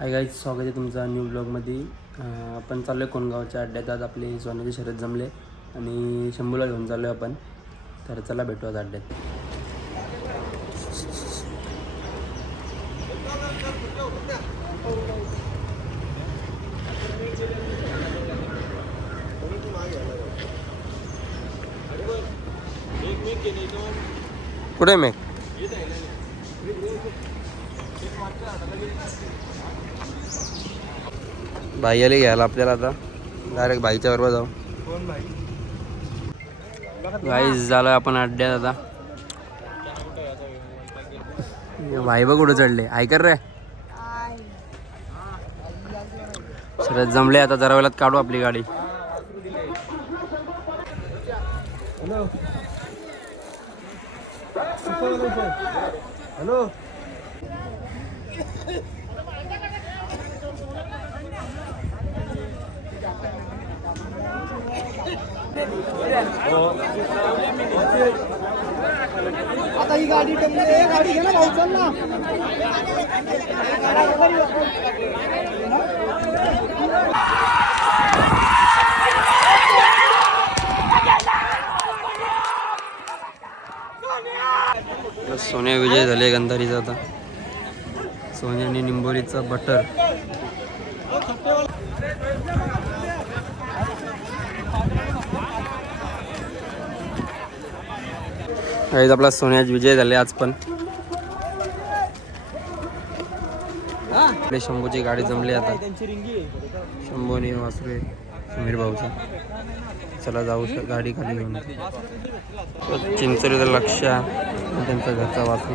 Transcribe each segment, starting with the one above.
Hi guys स्वागत आहे तुमचा न्यू ब्लॉगमध्ये आपण चाललो आहे कोणगावच्या अड्ड्यात. आज आपले सोन्याची शर्यत जमले आणि शंभूला घेऊन चाललो आहे आपण. तर चला भेटू आज अड्ड्यात. कुठे मेक भाई आले घ्यायला आपल्याला आता. डायरेक्ट भाईच्या बरोबर जाऊ. भाई झालं आपण अड्ड्यात आता. भाई बघ कुठं चढले. ऐकर रे? सगळ्यात जमले आता जरा वेळात काढू आपली गाडी. हॅलो आता ही गाडी टमली आहे, गाडी घे ना भाऊ चल ना. सोन्या विजय झाले गंधारीचा आता. सोन्याने निंबोरीचा बटर आज आपला सोन्याच विजय झाले आज पण. आपली शंभूची गाडी जमली आता. शंभूने वासरू समीर भाऊचा चला जाऊ गाडी खाली घेऊन. चिंचोलीचं लक्ष त्यांचा घरचा वासरू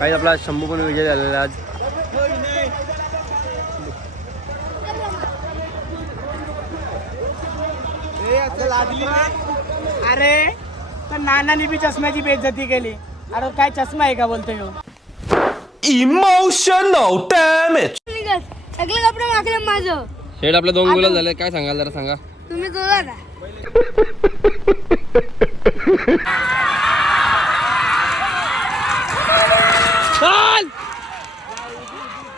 काही आपला शंभू पण विजय झालेला आज। अरे तर नानाने बी चष्म्याची बेइज्जती केली. अरे काय चष्मा आहे का बोलतोय ह्यो? Emotional damage. सगळे कपडे मागले माझं. शेड आपल्या दोन गुलाल झाले. काय सांगाल जरा सांगा. तुम्ही जोला